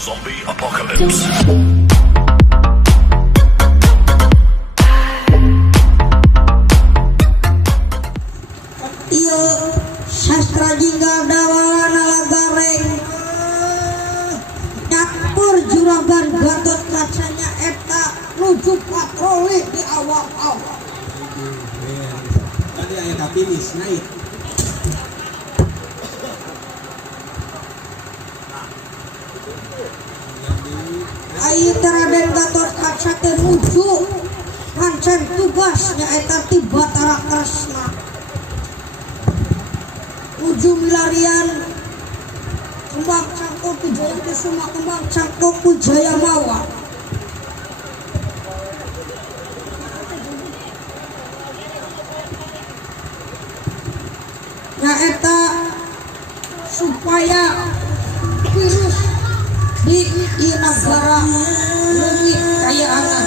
Zombie Apocalypse. Iya, sastra jingga dawalan ala gareng dapur juragan Gatot Kacanya eta nuju patroli di awal-awal. Tadi ayat finish naik. Ayo Raden Gatot Kaca teh nuju pancen tugasnya eta ti Batara Kresna nuju milarian kembang cangkok Jaya Kusuma kembang cangkok Jaya Mawa. Ya eta supaya virus di negara lebih kaya anak.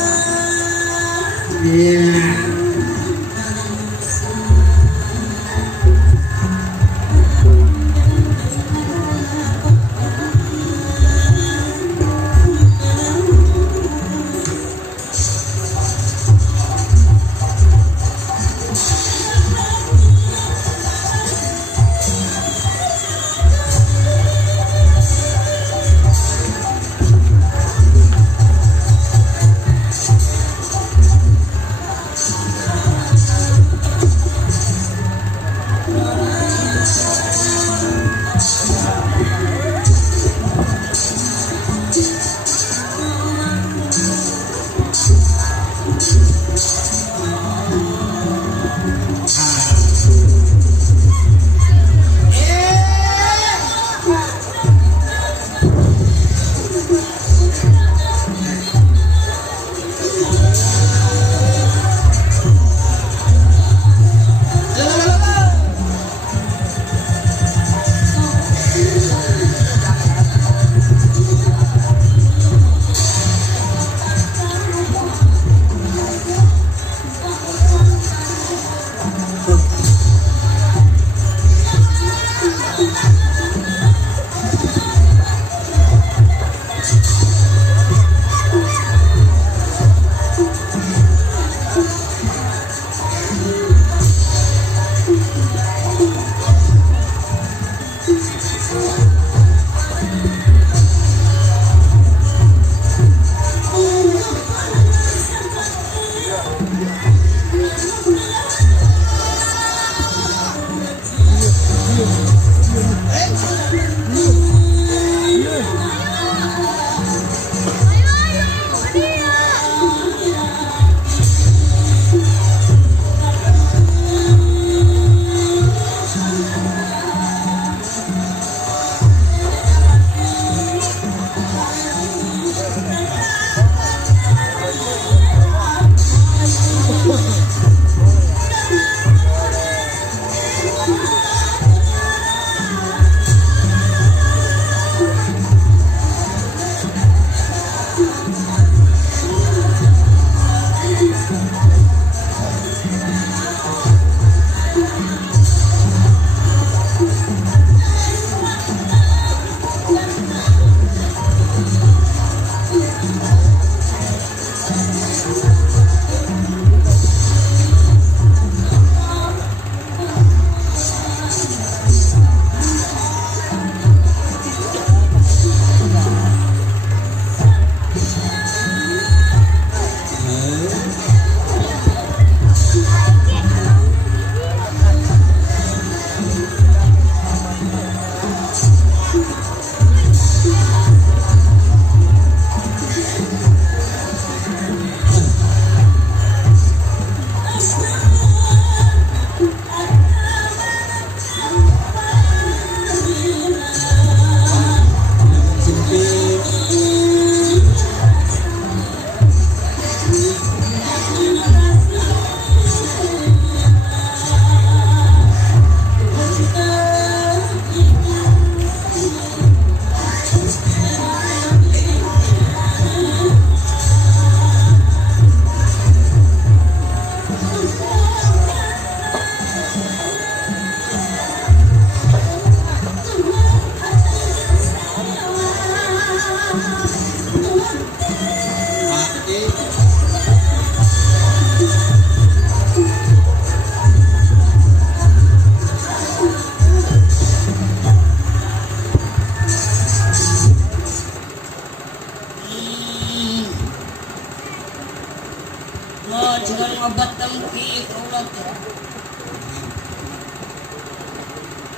ngabatang ki kaulat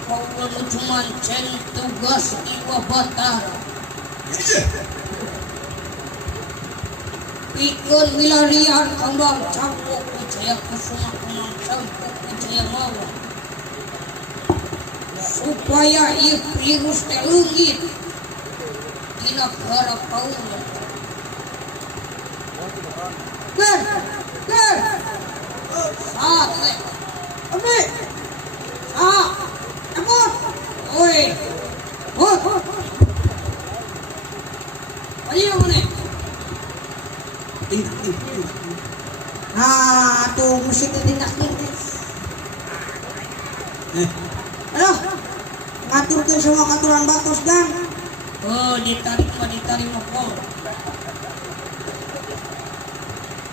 kaulat cuma ceng tugas Iwa Batara pikun milarian kembang campuk Wijaya Kusuma kembang campuk Wijaya Mawa supaya ieu virus teh leungit di negara kaula. Ger, sate, abi, emot, oi, ayo mana? Nah, tuh musik tindak tindik. Ayo, ngaturkan semua katuran batos dan. Oh, ditarik kok.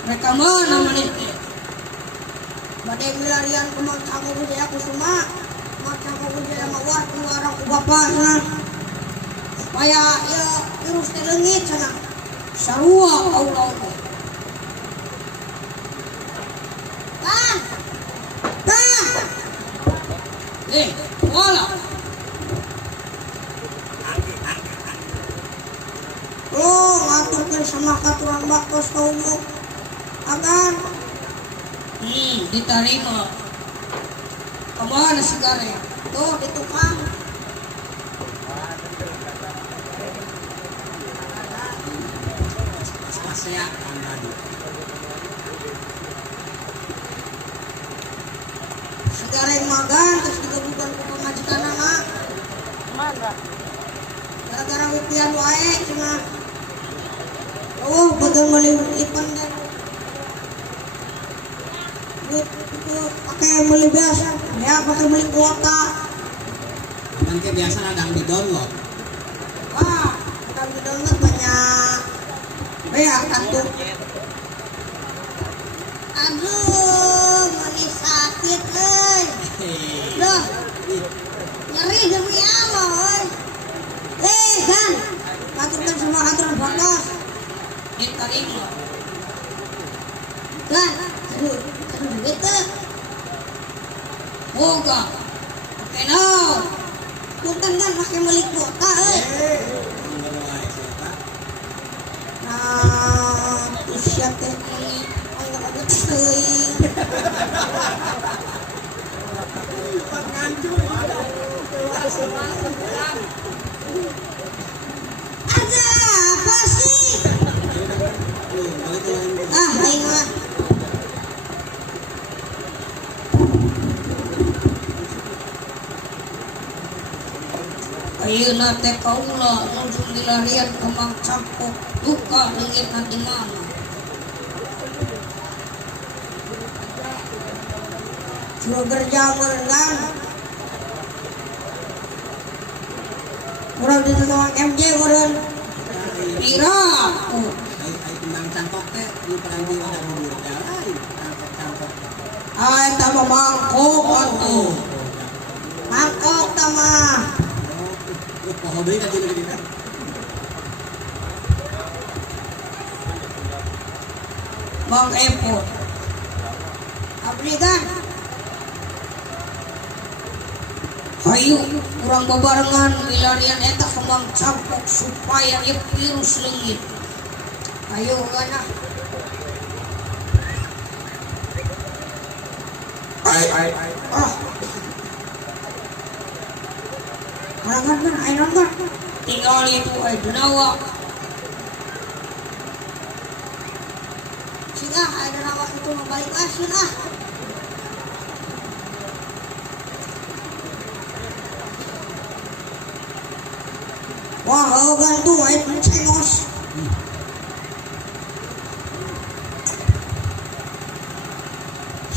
Mereka mana menit? Badai milarian kemang campur Wijaya Kusuma, kemang campur Wijaya Mawa, orang ku bapakna. Supaya ya virus teh leungit cenah. Sarua kaulah. Wala. Oh, ngaturkan sama katuran batos kaumuk. Agan. Diterima. Kemana si Gare? Tuh di tukang. Saya Segala yang magan terus digabungkan ke pemajikan anak. Gara-gara wipian wae cina. Oh, bagal melipan dan itu pakai beli biasa, ya pakai beli kuota. nanti biasa ada di download. Wah, kita di download banyak. Ya kan tuh. Aduh, mani sakit, Duh, nyeri demi Allah, kan, ngaturkan semua aturan batas. Diterima. Kan, aduh duit tuh. Boga. Kenal. Bukan kan pakai beli kuota, Nah, terus siapa ini? Anggap-anggap seuing. Ada apa sih? Aing mah. Ayeuna teh kaula langsung dilarian kemang campuk duka leungitna di mana. Suruh berjamur kan. Kurang di tukang MJ kurang. Piraku. Ai tendang cangkok teh di peranti ada bubur jalan cangkok. Ay, tama mangkok atuh. Mangkok tama. Pohon deui tadi lagi kita. Bang Epot. Abdi kan. Hayu kurang bebarengan milarian eta kembang campuk supaya ieu virus leungit. Ayo kana. Ah. Harangan kan, ayo kan. Tinggal itu denawa. Sila, ayo nawa itu balik asin ah. Wah, gantu ay pencengos.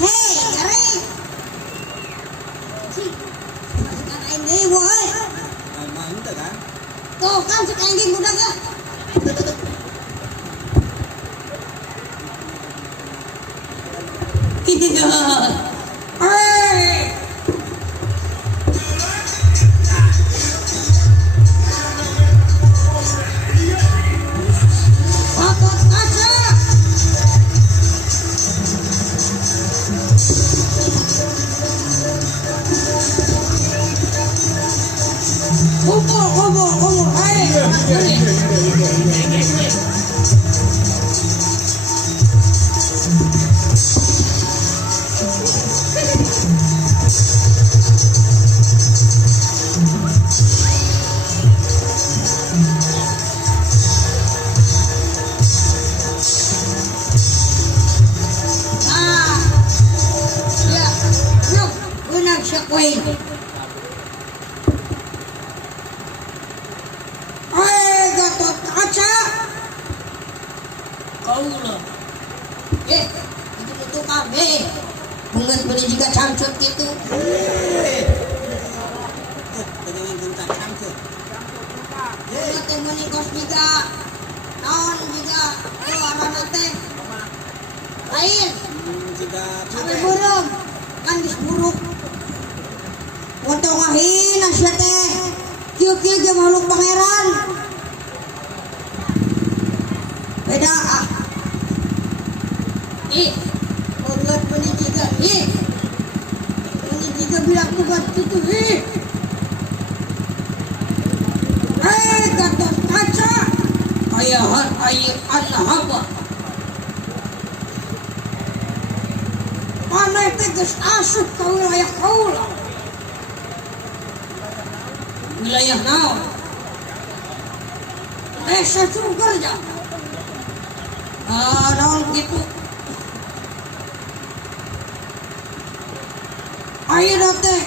Hei, Gary. Si, masukkan aing deui boy. Mantap kan? Tuh kan si kanjing udah gak? Hei. Batot kaca. Ah, ya, yuk, unang syakway. Ay, Gatot Kaca. Kaulah. Itu kami. Bungan pada juga cangcut gitu. Dengan gentar cangkut. Bunga teh menikos juga. Naon juga. Arana teh. Lain. Sudah Sampai burung. Kan geus buruk. Foto ngahin asya teh. Kieu-kieu ge makhluk pangeran. Beda ah. Lihat ini juga. Ini juga bilang tugas itu. Gatot Kaca. Ayahan ayat haba. Mana teh geus asup ka wilayah kaula. Wilayah naon? Saya suruh kerja. Naon gitu. Ayeuna teh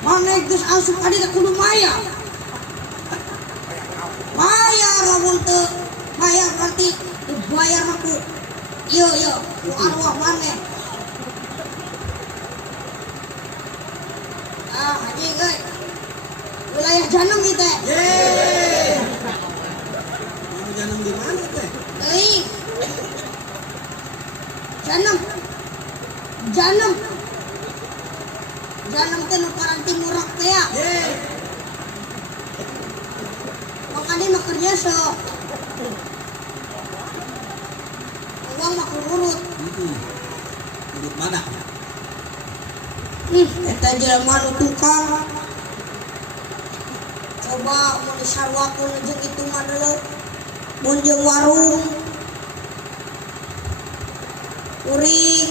mana geus asup adi kudu maya. Maya lamun teu maya berarti bayar mah ku ieu ku arwah maneh. Anjing euy. Wilayah Janung ieu teh. Mau janung di mana teh? Euy. Janung teh nu paran timurak teh ya. Makanya mah kerja so. Uang mah urut. Urut badak. Eta jelema nu tukang. Coba mun disarwakeun jeung itu mah deuleu. Mun jeung warung. Kuring.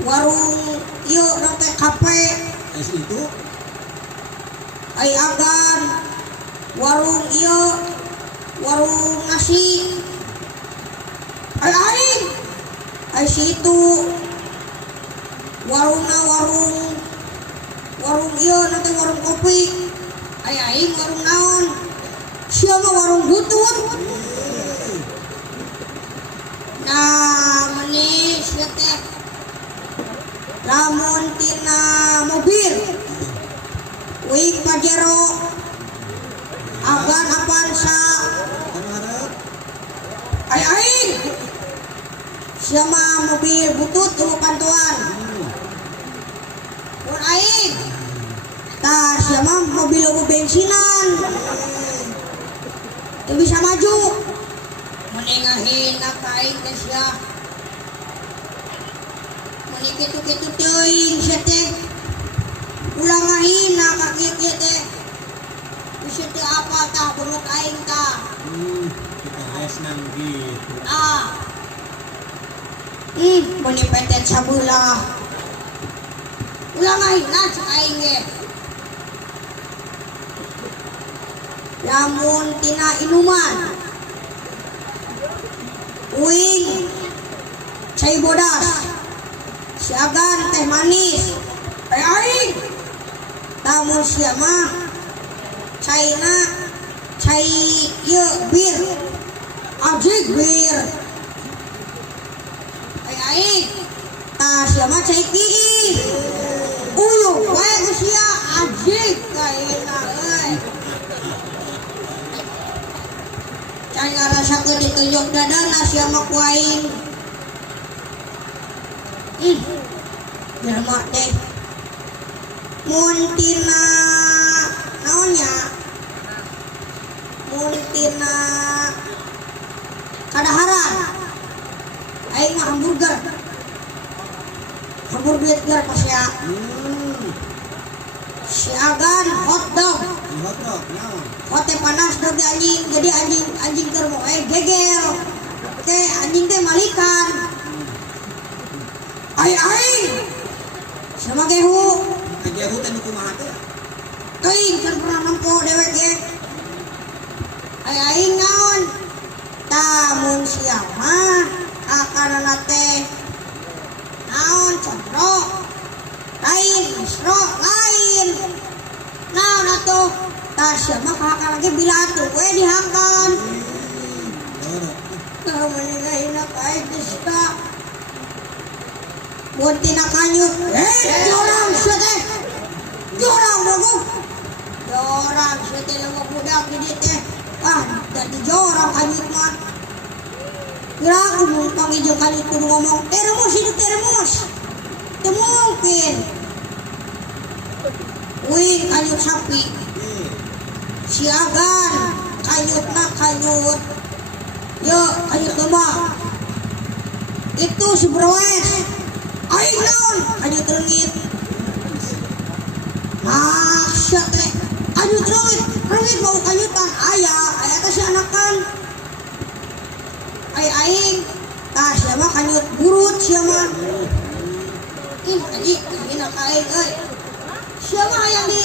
Warung ieu rong teh kafe. Es itu Ai agan. Warung ieu. Warung nasi. Ai situ. Warungna warung ieu nanti warung kopi. Ai aing warung naon? Sia mah warung butut. Nah, meuni sia teh lamun tina mobil uing Pajero agan Avanza aing sia mah mobil butut tuluh kantoan mun aing tah sia mah mobil bensinan teu bisa maju Menengahin ka aing teh sia. mani kitu-kitu teuing sia teh ulang ngahina ka kieu teh bisa teu apa tah beungeut aing tah kita resnan gitu. mani petet sabeula ulang ngahina cek aing ge lamun tina inuman uing cai bodas siagan teh manis aing tamun sia mah caina cai ieu bir ajig bir aing tah sia mah cai kiih uyuh wae ku sia ajig kaina euy cai ngarasakeun dituyuk dadana sia mah ku aing jelema teh mun tina naonnya mun tina kadaharan aing mah hamburger pas ya siagan hotdog Hotdog naon? Kote panas dari anjing, jadi anjing termo gegel. Oke, anjing teh malikan. Ai sama gehu. Gehu teh nu kumaha teh? Teuing can pernah nempo dewek ge. Ai naon? Tamun siang mah akanana teh naon condro. Lain misro lain. Naon atuh? Tasya mah kakak lagi bila atuh we dihangkan. Meninggalina kae diska. Mun tina kanyut, jorang sia teh. Jorang bagus. Jorang sia teh leuwih budak di dieu teh. Jadi jorang kanyut mah. Kira aku mun panggil kanyut kudu ngomong, "Termus hidup termus." Teu mungkin. Wih, kanyut sapi. Siagan, kanyutna kanyut. Yo, kanyut domba. Itu si Broes. Aing naon? Kanyut reungit. Sia teh. Kanyut reungit. Reungit mau kanyutan. Aya teh si anakan. Aing tah sia mah kanyut burut sia mah. Ih, aji, ini aing euy. Sia mah aya di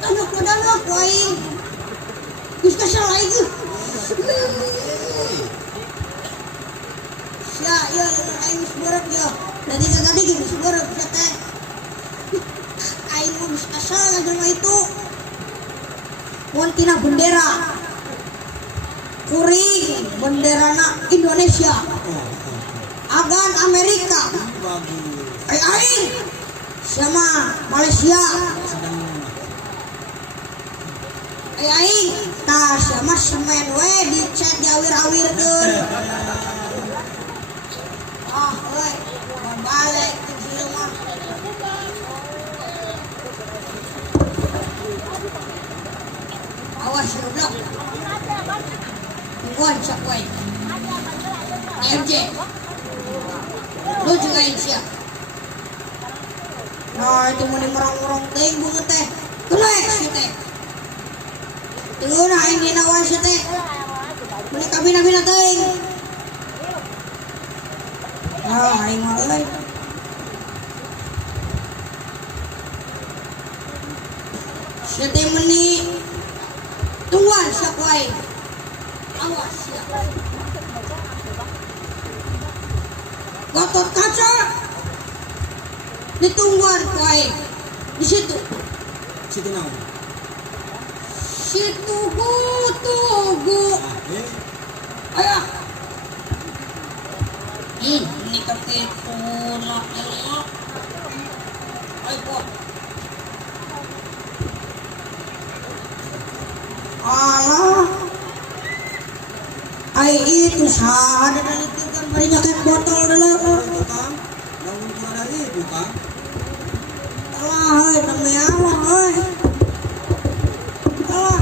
tanah ku aing. Geus kesel aing geuh. Sia ieu aing geus beureup ya. Dari tadi geus beureup sia teh. Aing mah geus kesel ngajelma itu. Mun tina bendera. Kuring benderana Indonesia. Agan Amerika. Aing sama Malaysia. Aing tah sama semen we dicat diawir-awirkeun. We balik ke dieu mah. Awas goblok. Tungguan cak we. MJ. Lu juga Indonesia. Nah, itu mau merang-merang teh bunga teh. Kena si teh. Tunggu nah ini nawan si teh. Meni kabina-bina teh. Nah, aing mah euy. Si teh meni tungguan sak wae. Awas ya. Gatot kaca. Ditungguan ku aing di situ. Situ naon? Situ tugu. Aya. Ini kakitu nak elok. Ayo po. Allah. Ai itu saha dan itu kan barinya kayak botol dulu. Tukang, bangun keluar dari tukang. Allah, hei, demi Allah, hei. Allah.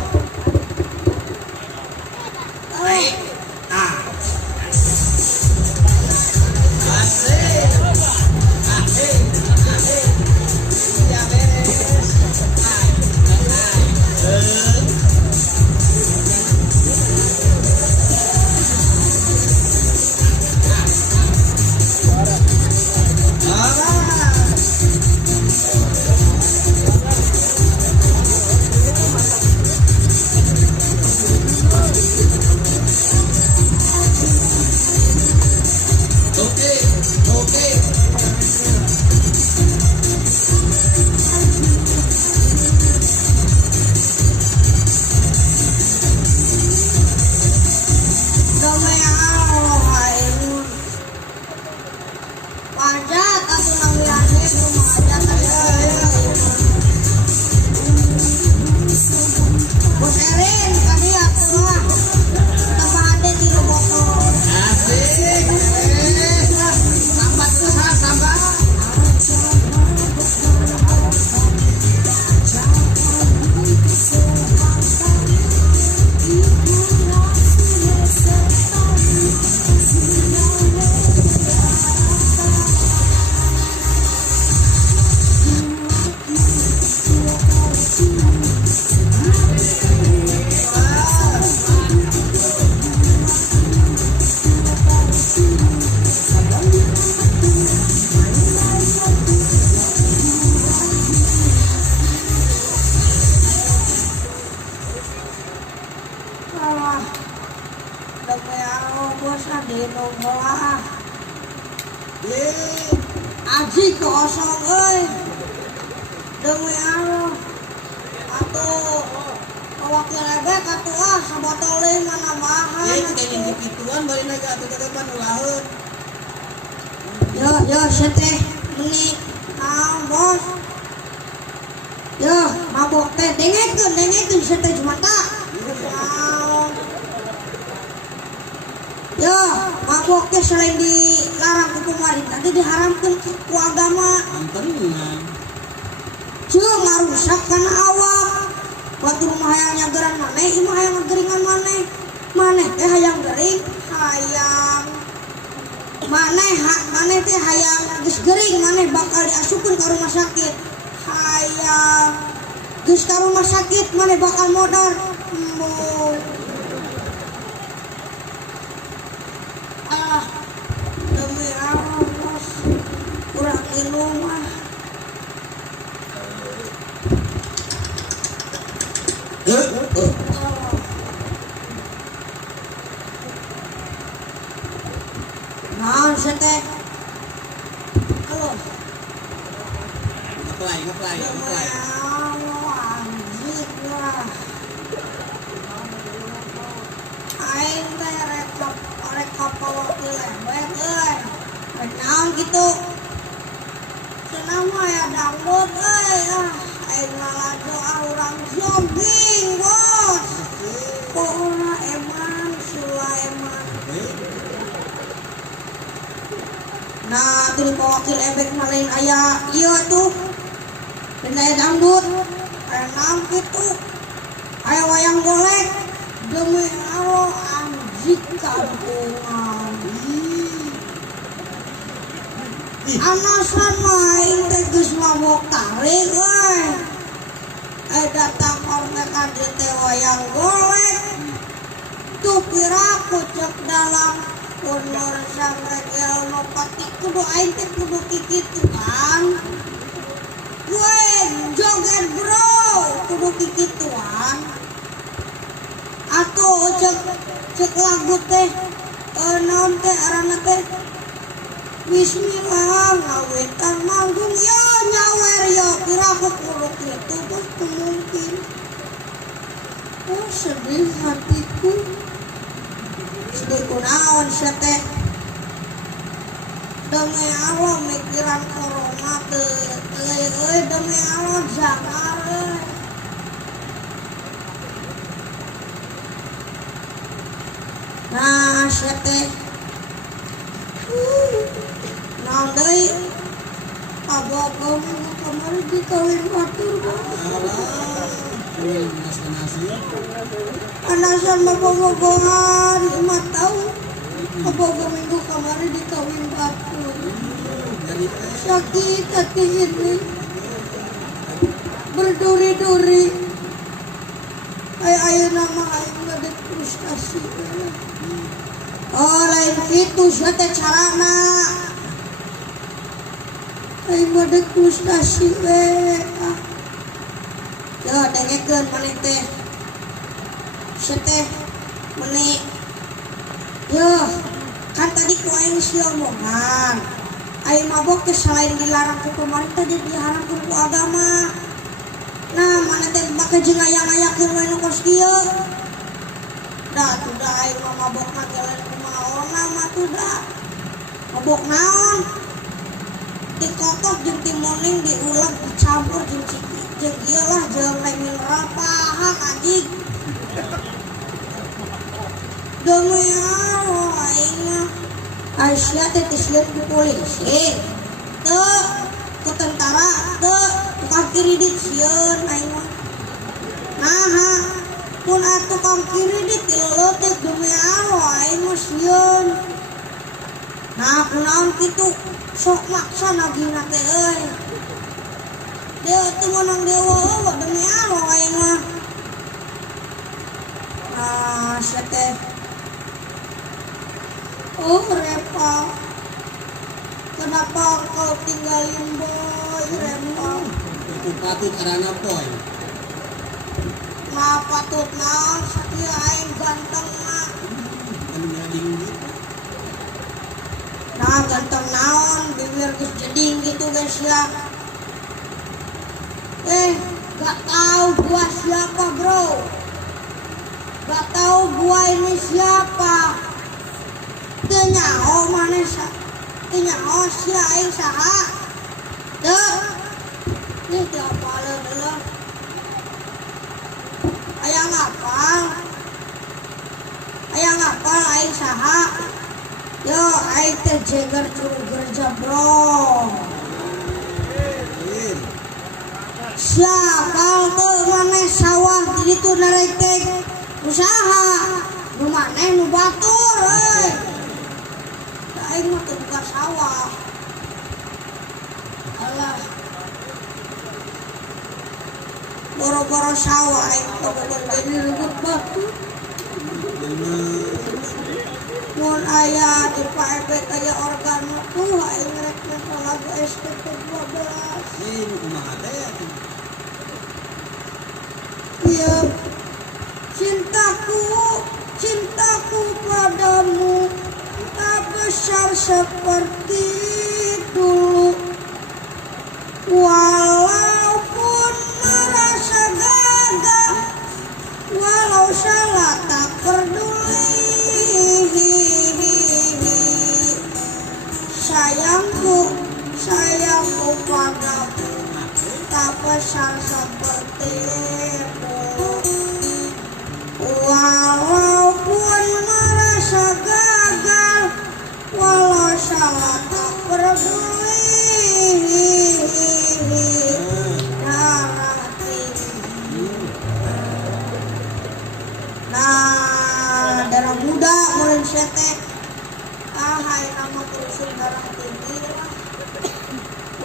demi Allah bos dino heula aji kosong demi Allah atuh wakil lebek atuh sabotol deui mana bahan Ieu teh yang dipituan bari naga atuh tetepan ulaheun. yo seteh ini bos yo mabok teh dengekeun seteh cuma tak yo mabok teh selain dilarang ku pemerintah teh diharamkeun ku agama Antenan. Ceu ngarusak kana awak waktu rumah hayang nyageran maneh imah hayang ngageringan maneh teh hayang gering hayang maneh teh hayang geus gering maneh bakal diasupkeun ka rumah sakit hayang geus ka rumah sakit maneh bakal modar demi Allah bos urang kilu mah naon seteh halo Ngeplay. anjir lah aing teh rek kapawakil lebek rek naon gitu cenah mah ya dangdut aing malah doa urang jogging bos pokona eman Sulaiman nah tadi pewakil ebek malain aya iya tuh dan aya dangdut aya naon gitu aya wayang golek demi Allah anjing kampungan anasan main teh geus mabok tarik datang orang ka dieu teh wayang golek tuh piraku cek dalam umur sampai ilmu pati kudu aing teh kudu kikitu kan gue joget bro kudu kikituan atuh cek lagu teh naon teh arana teh Bismillah ngawitan manggung yo nyawer yo piraku kudu kitu bos mungkin sedih hatiku sedih kunaon seteh demi Allah mikiran corona teh demi Allah jangan nah seteh naon deui abogong kamari dikawin batur anasan mabogohan 5 tahun abogong minggu kamari dikawin batur sakit hati ini berduri-duri ayo nama aing gede frustasi lain gitu teh carana aing gede frustasi yo dengekeun maneh teh seteh meneh yo kan tadi ku aing si omongan aing mabok teh selain dilarang ku pemerintah jadi diharamkeun ku agama nah mana teh make jeung aya-ayakeun we nu kos kieu da tuh da aing mabok mah jalan kumaha mah tuh da mabok naon dikotok jeung timoning diuleg dicampur jeung jeung ieu lah jeung mineral pahak anjing demi Allah aing mah Aisyah teh tisieun ku polisi teu ku tentara teu tukang kiridit sieun aing mah naha pun tukang kiridit leutik demi Allah aing mah sieun nah kunaon kitu sok maksa nagihna teh euy dia teu meunang dewa demi Allah aing mah nah seteh oh Repa kenapa kau tinggalin boy Repa Patut arana poin. patut naon sakieu aing ganteng mah. Anu gading gitu. Nah ganteng naon bibir geus jeding gitu guys ya. Gak tahu gua siapa bro. Gak tahu gua ini siapa. Teu nyaho maneh teu nyaho sia aing saha. Teu. Ih teu apaleun heula. Aya ngapal aing saha. Yo aing teh jeger Curug Gerja bro. Siapa teu maneh sawah di ditu naretek usaha. Nu maneh nu batur euy. Aing mah teu buka sawah. Alah. Boro-boro sawah aing teh bener jadi reugut batu. Mun aya di PRB aya organ tuh aing rek nonton lagu STP12. Nu kumaha teh? Iya, cintaku padamu tak besar seperti dulu. Walaupun merasa gagal, walau salah tak peduli. Sayangku padamu tak besar seperti dulu. Walaupun merasa gagal, walau salah tak peduli. Nah, darah muda mulai setek. Hai nama terusin darah tinggi lah.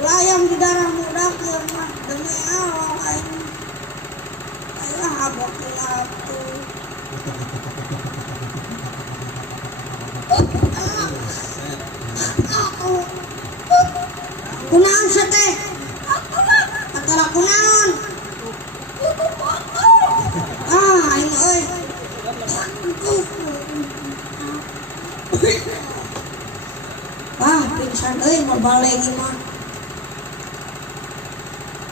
Ulayam di darah muda keur mah demi Allah aing. Ayolah habok atu. Kunaon seteh? Atara kunaon? Aing euy. Pingsan euy mau balik mah.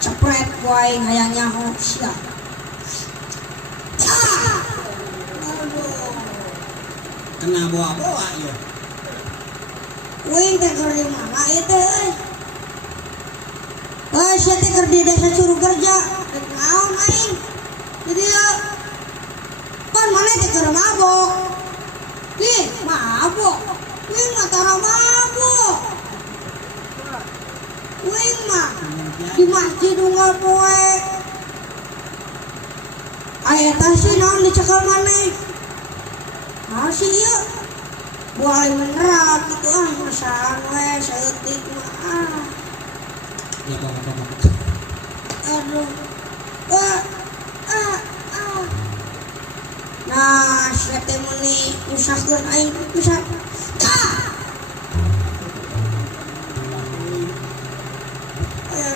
Cepret ku aing hayang nyaho sia. Kena boa-boa ya. Wih teh keur di mana ieu teh euy? Sia teh keur di desa Curug Gerja. Rek naon aing? Jadi kan mana teh keur mabok. Ih, mabok. Wing mah tara mabok. Wing mah di masjid unggal poe. Aya tah sih naon dicekel maneh. Naon sih ieu? Buah mineral gitu masaan we saeutik mah. Aduh. Nah, sia teh meuni usahkeun aing pisan.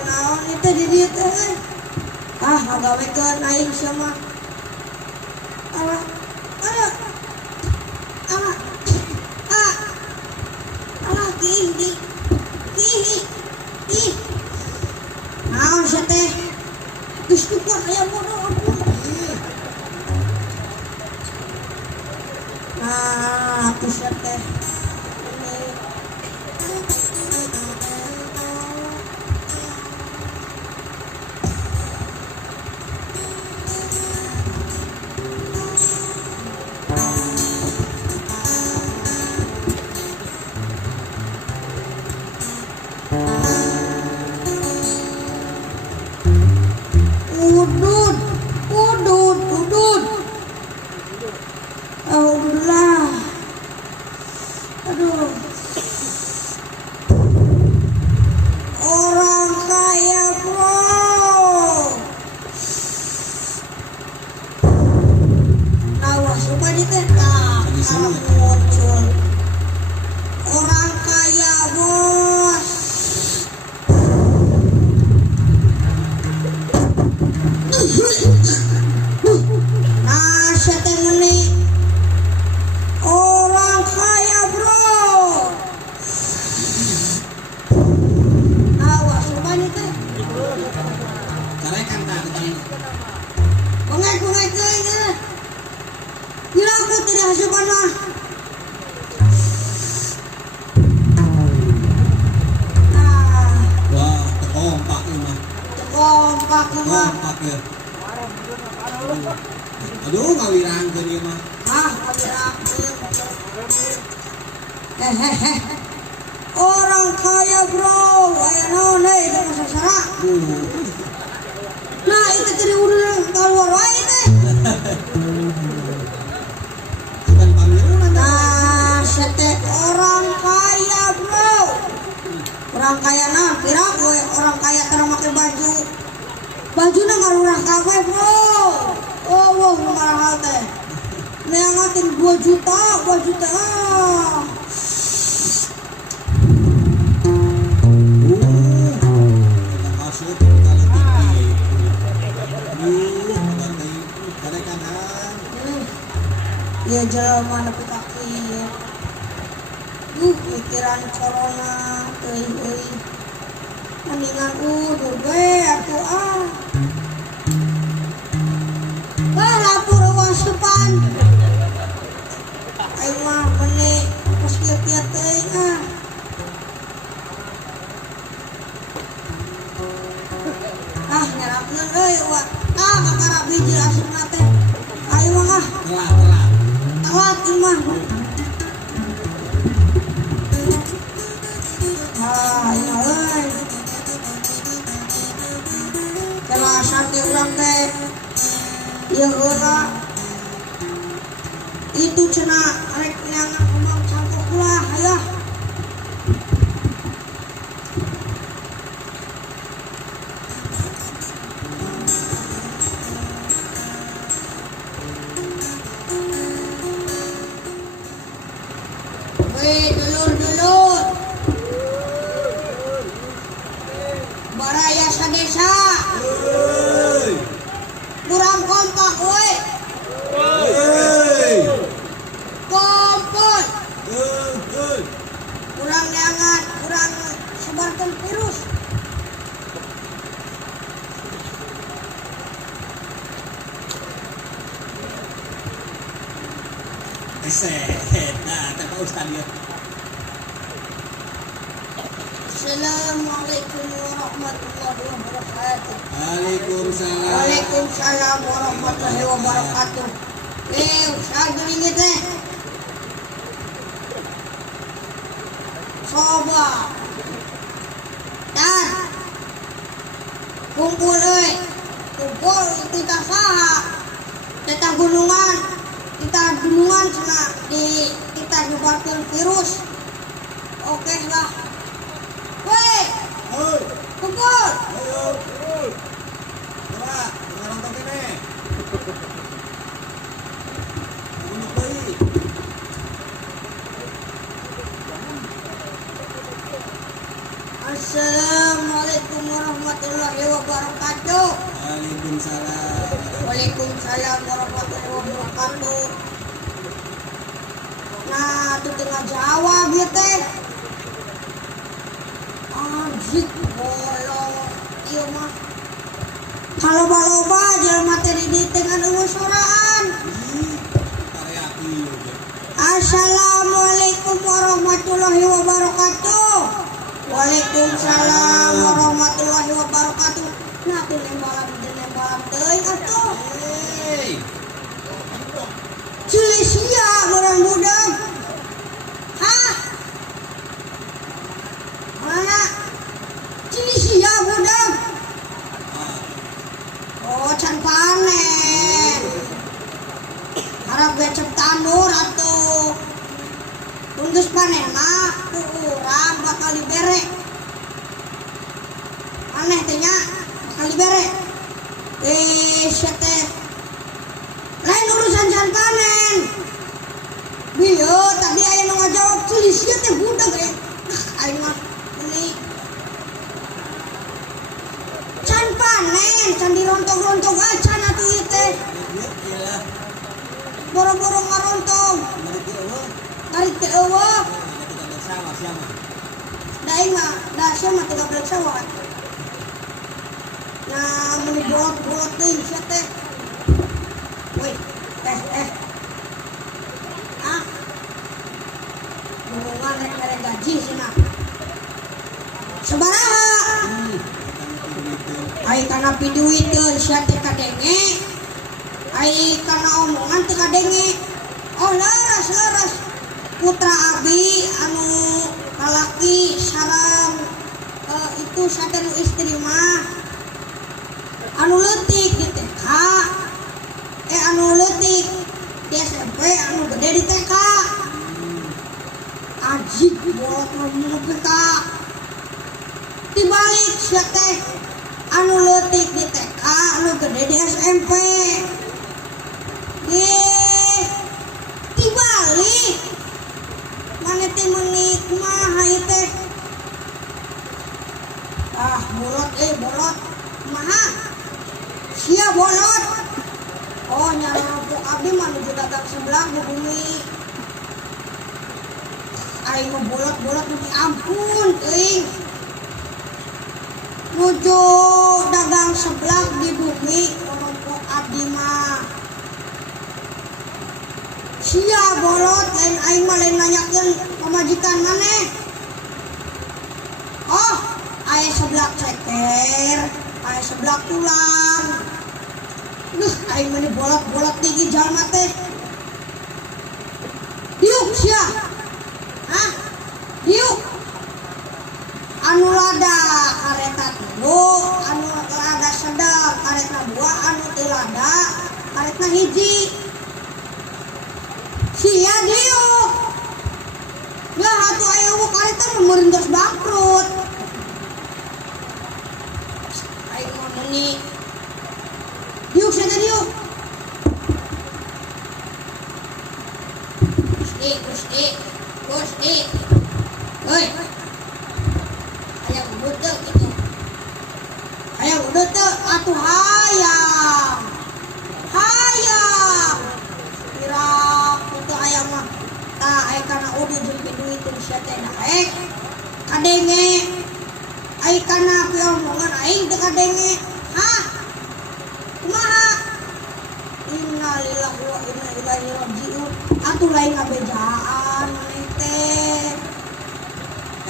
Naon itu di dieu teh? Ngagawekeun aing sia mah. Alah. Ih. Naon sia teh? Geus cukup aya bodoh aku. Nah, aku sia teh. Udud. Alhamdulillah. Aduh. Orang kaya bro. Awas coba ditekan. Kalau muncul orang kaya bos. pasukan mah. Nah, Wah, kompak ini mah. kompak mah. Kompak ya. Aduh, ngawirangkeun ieu mah. Hehehe. Orang kaya bro, aya naon deui teu sasara. Nah, itu tadi udah keluar wae teh. Bukan pamirunan. Nah, sete orang kaya bro. Orang kaya nah, kira gue orang kaya tara make baju. Bajuna ngarurah kabeh bro. Oh, wow, nu mahal teh. Neangatin 2 juta, 2 juta. Ah. Masuk kalau tinggi. Kada kanan. Ya jelema nepi kaki. Pikiran corona euy. Mendingan udah we atuh ah. Bah lapor wasupan. Aing mah meni pos kieu-kieu teuing ah. Ah nyerapkeun euy wa. Ah kakara biji asupna teh. Ayo mah ah. Telat. Telat ieu mah. Ah iya euy. Kelasan ti urang teh. Ieu heula. Itu cenah rek neangan kembang cangkok lah hayah. Weh, dulur-dulur. Baraya sadesa. Kurang kompak weh. Kompon. Kurang neangan, kurang sebarkan virus. Eset. Nah, teh Pak Ustad ieu. Assalamualaikum warahmatullahi wabarakatuh. Waalaikumsalam. Waalaikumsalam warahmatullahi wabarakatuh. Usaha geuning ieu teh. Coba. Dan kumpul euy. Kumpul kita saha? Kita gunungan cenah di kita nyebarkeun virus. Oke lah. Weh, kumpul. Coba, nonton kene. Bunuh deui. Assalamualaikum warahmatullahi wabarakatuh. Waalaikumsalam. Waalaikumsalam warahmatullahi wabarakatuh. Nah, itu tengah jawab ya teh. Anjik bolong. Iya mah. Kalau loba jelema teh di tengah eueuh soraan. Tareaki. Assalamualaikum warahmatullahi wabarakatuh. Waalaikumsalam warahmatullahi wabarakatuh. Nah, teu nembalan teuing atuh. Hei. Cilisia orang budak. Hah? Mana? Cilisia budak. Oh, can panen. Harap becek tandur atuh. Tunggus panen mah urang bakal dibere. Aneh teh nya bakal dibere. Sia teh lain urusan can panen. Bieu tadi aya nu ngajawab Cilisia teh budak ya. Aing mah ini can panen, can dirontong-rontong acan atuh ieu teh. Iyalah. Boro-boro ngarontong. Mari teu eueuh. Tarik teh eueuh. Kita bersama siapa? Da aing mah da sia mah 13 sawat. Nah, meni bolot-bolot teuing sia teh. Woi, boborangan rek mere gaji cenah. Sabaraha? Ai kana piduiteun sia teh kadenge. Ai kana omongan teh kadenge. Oh laras. Putra abi anu lalaki sareng itu sadanu istri mah anu leutik di TK anu leutik di SMP anu gede di TK ajik bolot ngomong kita dibalik sia teh anu leutik di TK anu gede di SMP dibalik mana teh menik mah hayu teh bolot maha sia bolot oh nyarampok abdi mah nuju dagang sebelah di bumi aing mah bolot nu ampun teuing nuju dagang sebelah di bumi nyarampok abdi mah sia bolot lain aing mah lain nanyakeun pamajikan maneh oh aya sebelah ceker aya sebelah tulang aing mah bolot tinggi jalma teh diuk sia diuk anu lada kareta telu anu lada sedang kareta dua anu teu lada kareta hiji sia diuk lah atuh aya eueuh kareta meureun geus bangkrut aing mah meuni diuk sia diuk Gusti heuy aya udut teu kitu aya udut teu atuh hayang kira kitu aya mah tah aya kana udut jeung piduiteun sia teh daek kadenge ai kana piomongan aing teu kadenge kumaha innalillahi wa inna ilaihi rajiun atuh lain ngabejaan maneh teh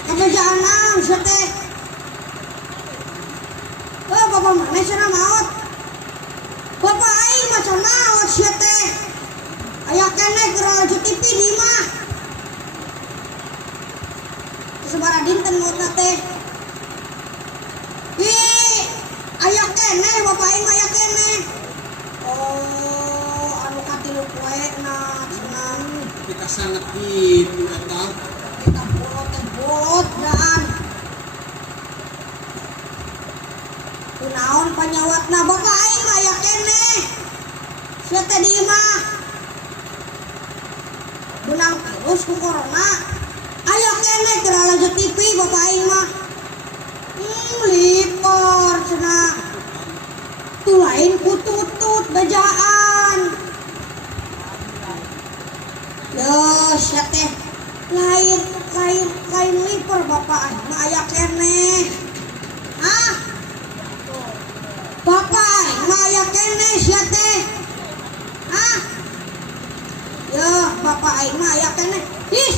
ngabejaan naon sia teh bapak maneh cenah maot bapak aing mah cenah maot sia teh aya keneh keur ngaju TV di imah sabaraha dinten maotna teh aya keneh bapak aing mah aya keneh oh anu katilu poena cenah Kita sangat gitu eta. kita bolot daan kunaon panyawatna bapak aing mah aya keneh sia teh di imah benang virus ku corona aya keneh keur lanjut TV bapak aing mah lipor cenah tu lain ku tutut bejaan yo sia teh lain lipor bapak aing mah aya keneh bapak aing mah aya keneh sia teh yo bapak aing mah aya keneh ih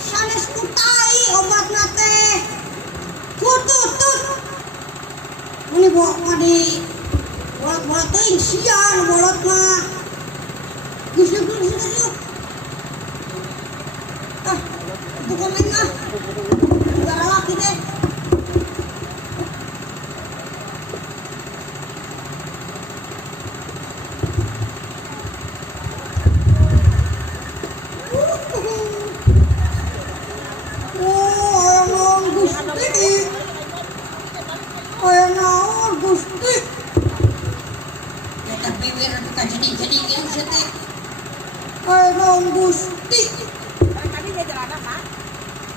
sanes ku tai obatna teh ku tutut ini bolot mah di bolot teuing sia nu bolot mah geus yuk itu komen negara laki deh Gusti eta bibir jadi kan sia teh Gusti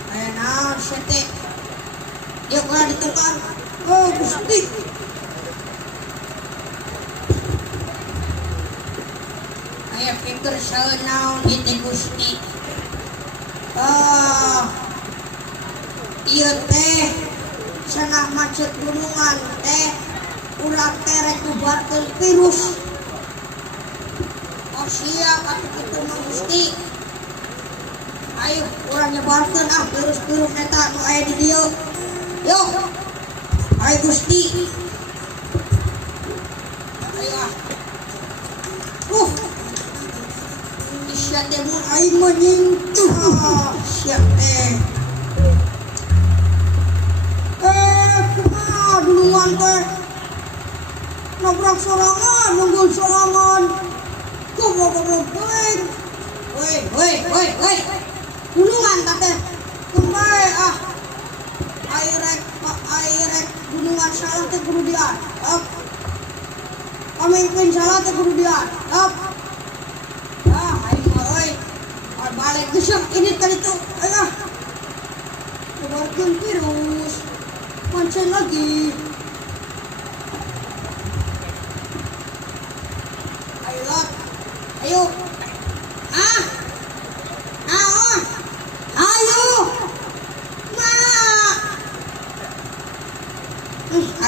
aya naon sia teh dia kumaha ditekan Gusti aya fitur saeun naon ieu Gusti ieu teh cenah macet gunungan teh ulah terek nubarkeun virus siap atuh kitu mah Gusti Ayo, urang nyebarkeun virus-virus eta nu aya di dieu. Yo. Ayo Gusti. Ayo ah. Isya teh mun aing mah nyingtuh. Siap teh. Kumaha duluan teh? Nabrak sorangan, nunggul sorangan. Goblok teuing. Woi. Gunungan teh. Kembali ah. Airek gunungan salah teh kudu diadap. Pamimpin salah teh kudu diadap. Aing mah euy. Balik geus ini tadi tuh. Ayo. Keluarkeun virus. Pancen lagi. Ayo lot. Ayo. Ayo.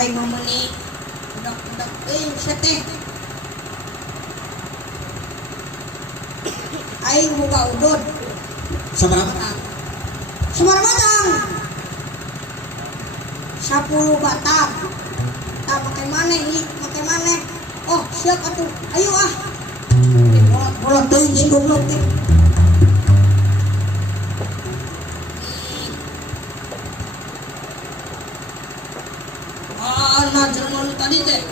Aing mah meuni budak-budak teuing seteh. Aing boga udud. Sabaraha? 10 batang. 10 batang. Tak pakai maneh. Oh, siap atuh. Ayo ah. Bolot teuing si goblok teh. Nah, jelema lu tadi teh.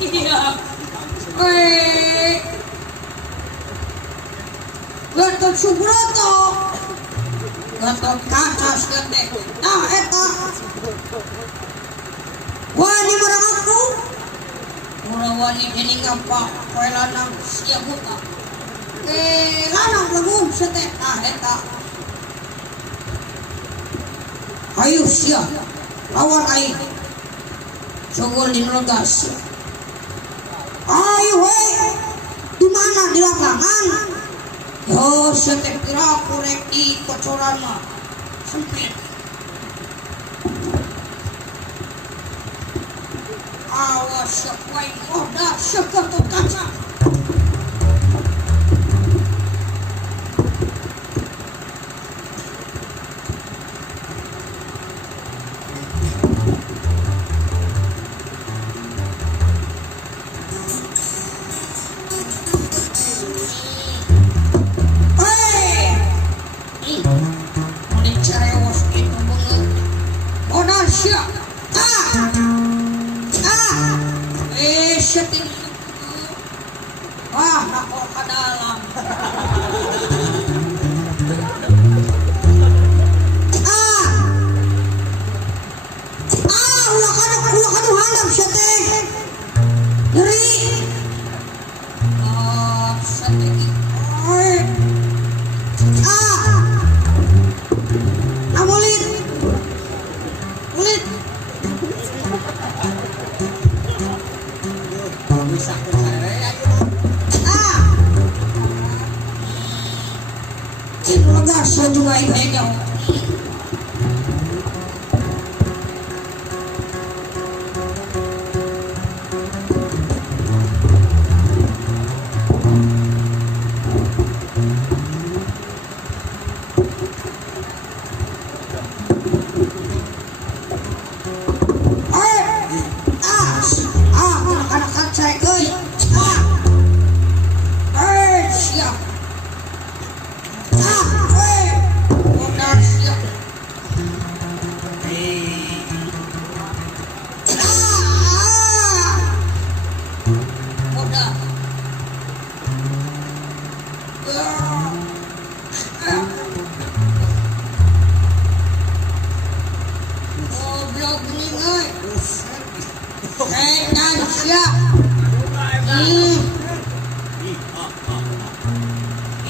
Iya. Gatot Subroto. Gatot kaca sieu teh. Nah, eta. Wani marang aku. Urang wani dening apa? Poe lanang sia buta. Lanang lagu sieu teh. Ah, eta. Ayo sia. Lawan aing. Sogol di Logas. Ayo we. Di mana di lapangan? Yo, setek kira korek di kocoran mah. Sempit. Awas siapa yang koda seketuk kaca.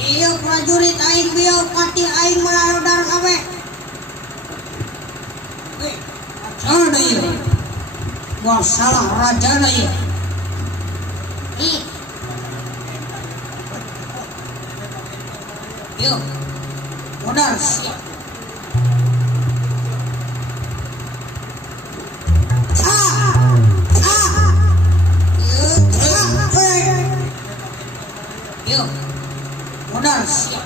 Iya prajurit aing bieu pati aing melalodar kabeh. Rajana ieu. Wah salah rajana ieu. Yo. Modal siap. Yo. Yuk. Modal siap.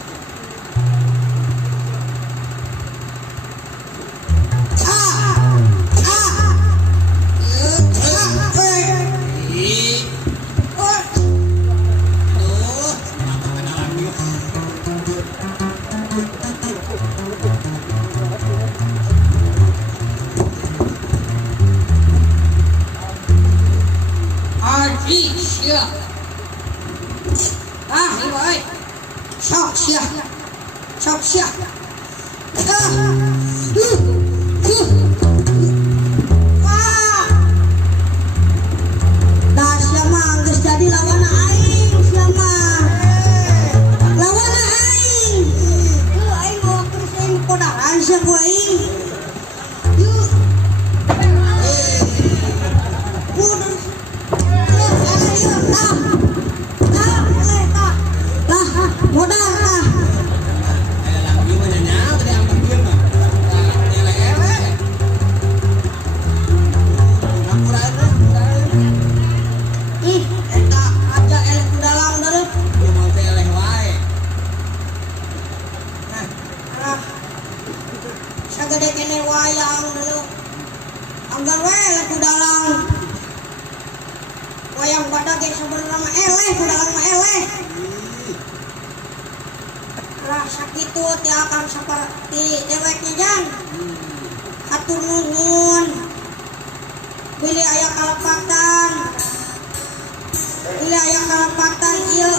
Aji siap. Ini boy. Sok siap. Sok siap. Dah siapa geus jadi lawan aing siapa? Lawan aing. Aing mau kerjain kodaran siapa aing? Yuk. Modal lah. Eta aja eleh ku dalam dulu. Sagede kene wayang dulu. Anggar we eleh ku dalam. Wayang badak ge sabenerna mah eleh ku dalam mah eleh. Lah sakitu ti akan saperti deweknya jang. Hatur nuhun. Bilih aya kalepatan. Bilih aya kalepatan ieu.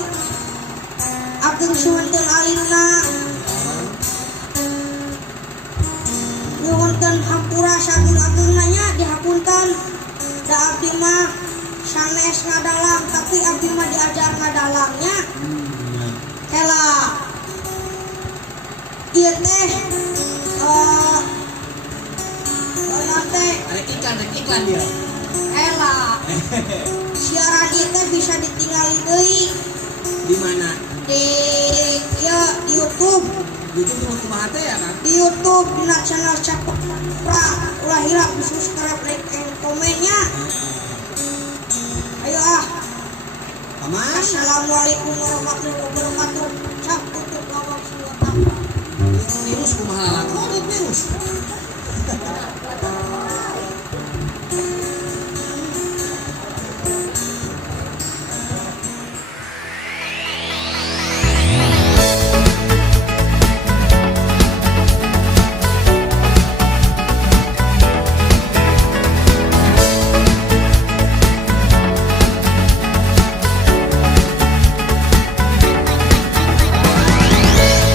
Ageng suwunkeun alina. Nyuwunkeun hampura sageung-ageungna nya dihapunten. Da abdi mah sanes ngadalang tapi abdi mah diajar ngadalangnya. Kela ieu teh nanti Ada iklan dia. ela siaran ieu teh bisa ditinggali deui Di mana? di YouTube. YouTube cuma kumaha teh ya kan? Di YouTube dina channel Capra ulah hirap subscribe, like, and komennya. Ayo Paman. Assalamualaikum warahmatullahi wabarakatuh. Cap tutup lawang semua tanpa. Virus kumaha lakon virus.